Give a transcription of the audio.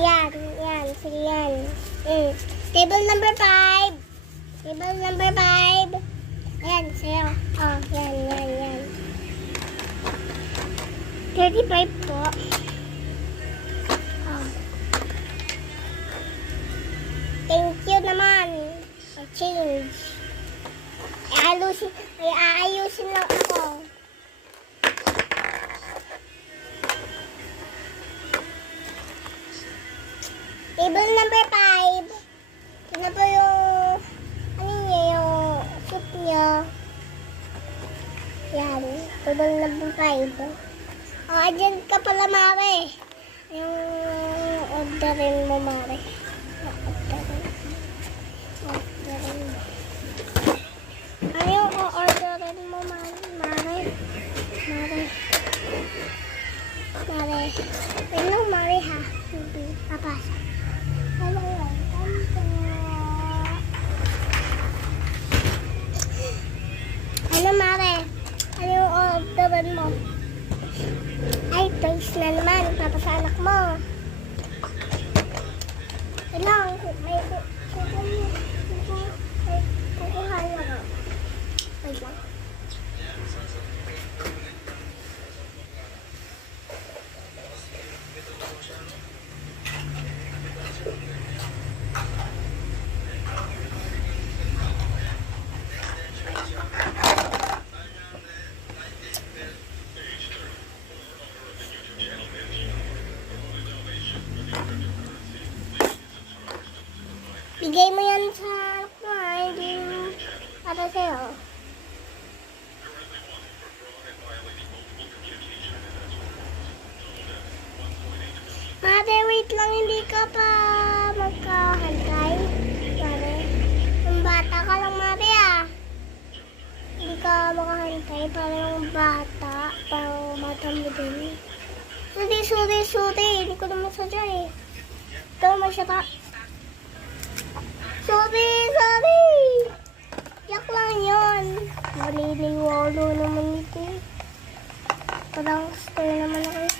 yan. Yan. Sige yan. Table number 5. Table number 5. Ayan, sa'yo. Oh, yan. 35 po. Oh. Thank you naman. For change. Aayusin lang ako. Table number 5. Ito na po yung yung soup niya. Yan. Table number 5. Dyan ka pala, Mare. Yung orderin mo, Mare. Orderin mo. Ano yung orderin mo, Mare? Mare. Ano, Mare, ha? Hindi. Papasa. Ano, Mare? Ano yung orderin mo? Ay, toys na naman. Para sa anak mo. Ano? May kukuha lang. Wait lang. Bigay mo yan sa anak mo, hindi para sa'yo. Mare, wait lang, hindi ka pa magkahantay. Mare, yung bata ka lang, Mare, ah. Hindi ka makahantay, parang bata, parang bata mo din. Sorry, hindi ko naman sadya eh. Ito, masyata. Sorry. Yak lang yun. Maliliwalo naman ito. Parang stay naman ako.